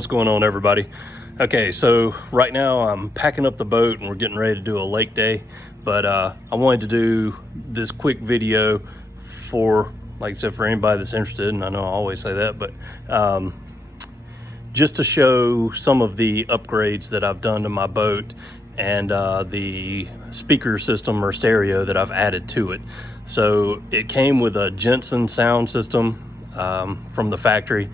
What's going on, everybody? Okay, so right now I'm packing up the boat and we're getting ready to do a lake day, but I wanted to do this quick video for, like I said, for anybody that's interested, and I know I always say that, but just to show some of the upgrades that I've done to my boat and the speaker system or stereo that I've added to it. So it came with a Jensen sound system from the factory.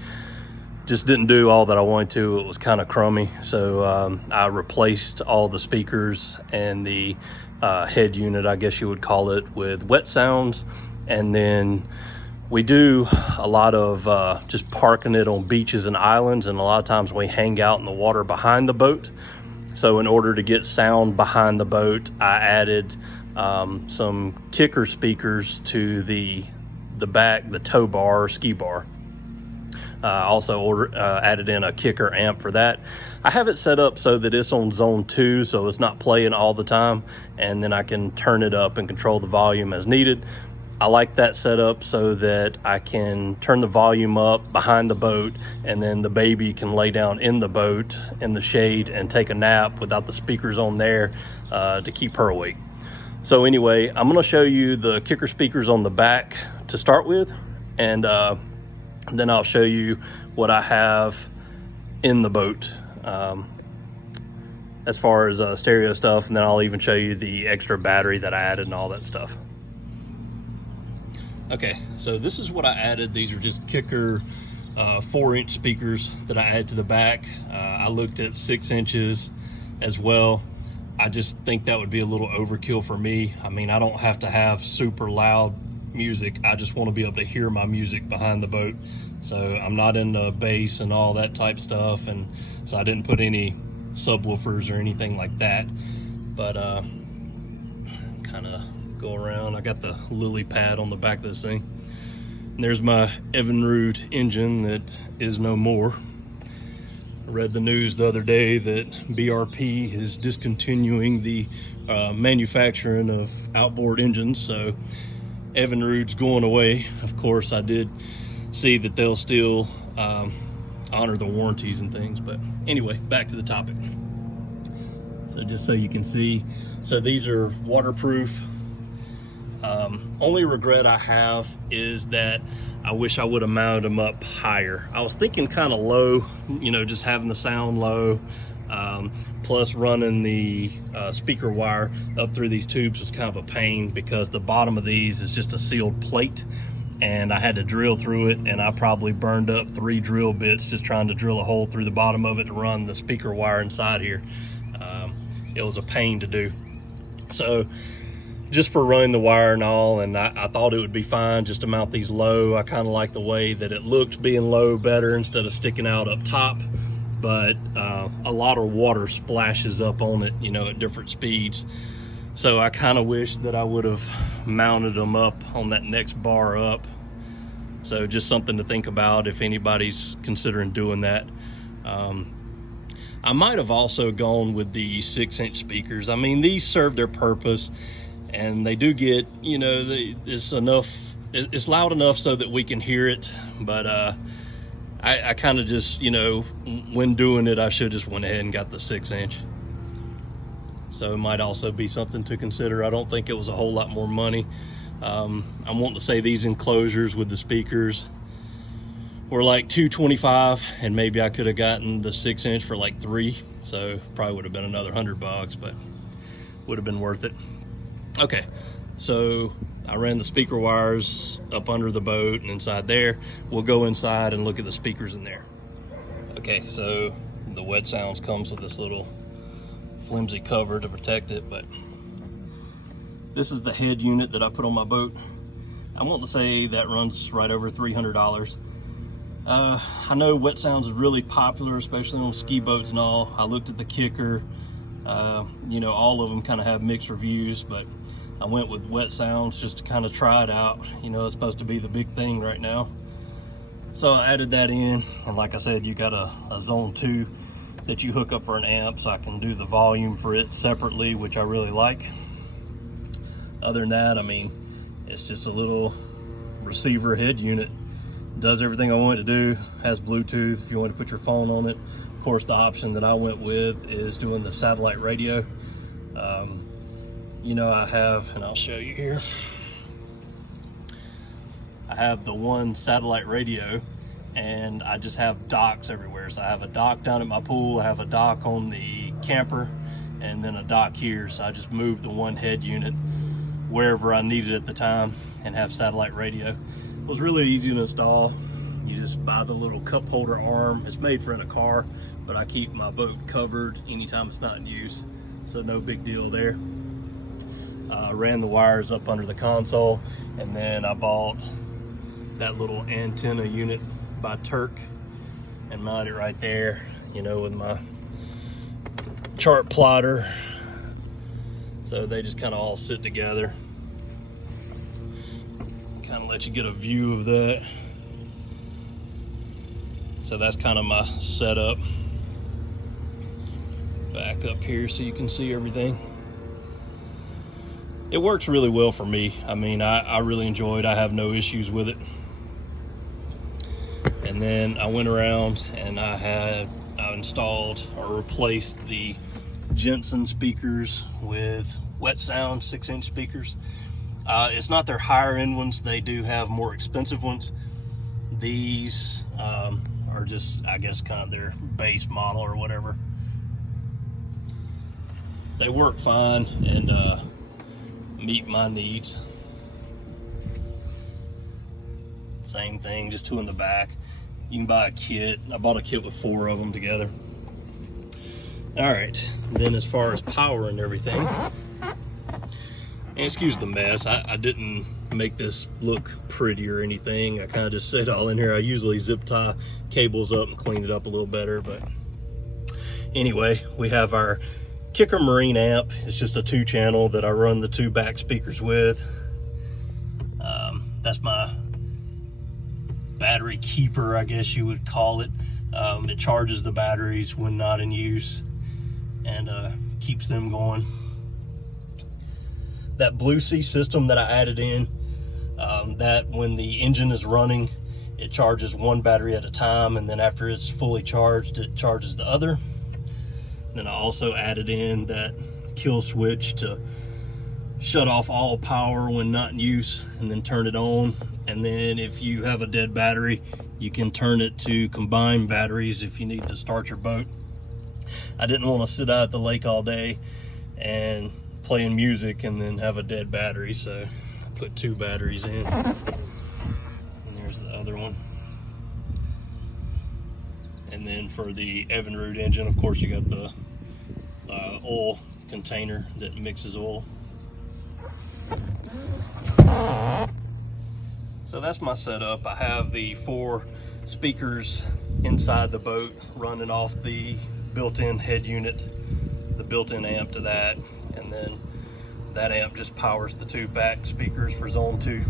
Just didn't do all that I wanted to. It was kind of crummy, so I replaced all the speakers and the head unit, I guess you would call it, with wet sounds. And then we do a lot of just parking it on beaches and islands, and a lot of times we hang out in the water behind the boat. So in order to get sound behind the boat, I added some kicker speakers to the back, the tow bar, ski bar. Also added in a kicker amp for that. I have it set up so that it's on zone 2, so it's not playing all the time, and then I can turn it up and control the volume as needed. I like that setup so that I can turn the volume up behind the boat, and then the baby can lay down in the boat in the shade and take a nap without the speakers on there to keep her awake. So anyway, I'm going to show you the kicker speakers on the back to start with, and then I'll show you what I have in the boat as far as stereo stuff, and then I'll even show you the extra battery that I added and all that stuff. Okay, so this is what I added. These are just kicker 4-inch speakers that I added to the back. I looked at 6 inches as well. I just think that would be a little overkill for me. I mean, I don't have to have super loud music. I just want to be able to hear my music behind the boat. So I'm not into bass and all that type stuff, and so I didn't put any subwoofers or anything like that. But kind of go around. I got the lily pad on the back of this thing. And there's my Evinrude engine that is no more. I read the news the other day that BRP is discontinuing the manufacturing of outboard engines, so Evinrude's going away. Of course, I did see that they'll still honor the warranties and things, but anyway, back to the topic. So just so you can see, so these are waterproof. Only regret I have is that I wish I would have mounted them up higher. I was thinking kind of low, you know, just having the sound low, plus running the speaker wire up through these tubes was kind of a pain, because the bottom of these is just a sealed plate, and I had to drill through it, and I probably burned up 3 drill bits just trying to drill a hole through the bottom of it to run the speaker wire inside here. It was a pain to do. So just for running the wire and all, and I thought it would be fine just to mount these low. I kind of like the way that it looked being low better instead of sticking out up top, but a lot of water splashes up on it, you know, at different speeds. So I kind of wish that I would have mounted them up on that next bar up. So just something to think about if anybody's considering doing that. I might have also gone with the 6-inch speakers. I mean, these serve their purpose, and they do get, you know, it's enough, it's loud enough so that we can hear it, but I kind of just, you know, when doing it, I should just went ahead and got the 6-inch. So it might also be something to consider. I don't think it was a whole lot more money. I'm wanting to say these enclosures with the speakers were like $225, and maybe I could have gotten the 6-inch for like $3, so probably would have been another $100, but would have been worth it. Okay, so I ran the speaker wires up under the boat and inside there. We'll go inside and look at the speakers in there. Okay, so the wet sounds comes with this little flimsy cover to protect it, but this is the head unit that I put on my boat. I want to say that runs right over $300. I know wet sounds is really popular, especially on ski boats and all. I looked at the kicker. You know, all of them kind of have mixed reviews, but I went with wet sounds just to kind of try it out. You know, it's supposed to be the big thing right now. So I added that in, and like I said, you got a zone 2 that you hook up for an amp, so I can do the volume for it separately, which I really like. Other than that, I mean, it's just a little receiver head unit. Does everything I want it to do. Has Bluetooth if you want to put your phone on it. Of course, the option that I went with is doing the satellite radio. You know, I have, and I'll show you here, I have the one satellite radio, and I just have docks everywhere. So I have a dock down at my pool, I have a dock on the camper, and then a dock here. So I just moved the one head unit wherever I needed at the time and have satellite radio. It was really easy to install. You just buy the little cup holder arm. It's made for in a car, but I keep my boat covered anytime it's not in use, so no big deal there. Ran the wires up under the console, and then I bought that little antenna unit by Turk and mounted it right there, you know, with my chart plotter. So they just kind of all sit together. Kind of let you get a view of that. So that's kind of my setup. Back up here so you can see everything. It works really well for me. I mean, I really enjoy it. I have no issues with it. And then I went around and I installed or replaced the Jensen speakers with Wet Sound 6-inch speakers. It's not their higher end ones. They do have more expensive ones. These are just, I guess, kind of their base model or whatever. They work fine and meet my needs. Same thing, just two in the back. You can buy a kit. I bought a kit with 4 of them together. All right, then as far as power and everything, and excuse the mess, I didn't make this look pretty or anything. I kind of just set it all in here. I usually zip tie cables up and clean it up a little better, but anyway, we have our Kicker Marine amp. It's just a 2-channel that I run the 2 back speakers with. That's my battery keeper, I guess you would call it. It charges the batteries when not in use and keeps them going. That Blue Sea system that I added in, that when the engine is running, it charges one battery at a time, and then after it's fully charged, it charges the other. Then I also added in that kill switch to shut off all power when not in use and then turn it on. And then if you have a dead battery, you can turn it to combined batteries if you need to start your boat. I didn't want to sit out at the lake all day and playing music and then have a dead battery, so I put 2 batteries in. And there's the other one. And then for the Evinrude engine, of course, you got the oil container that mixes oil. So that's my setup. I have the 4 speakers inside the boat running off the built-in head unit, the built-in amp to that, and then that amp just powers the 2 back speakers for zone 2.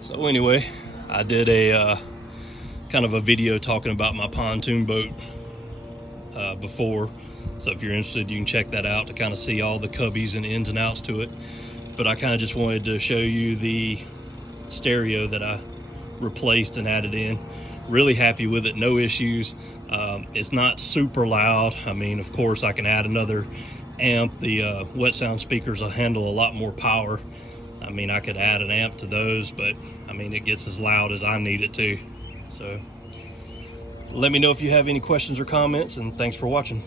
So anyway, I did a kind of a video talking about my pontoon boat before, so if you're interested, you can check that out to kind of see all the cubbies and ins and outs to it. But I kind of just wanted to show you the stereo that I replaced and added in. Really happy with it, no issues. It's not super loud. I mean, of course, I can add another amp. The Wet Sound speakers will handle a lot more power. I mean, I could add an amp to those, but I mean, it gets as loud as I need it to. So let me know if you have any questions or comments, and thanks for watching.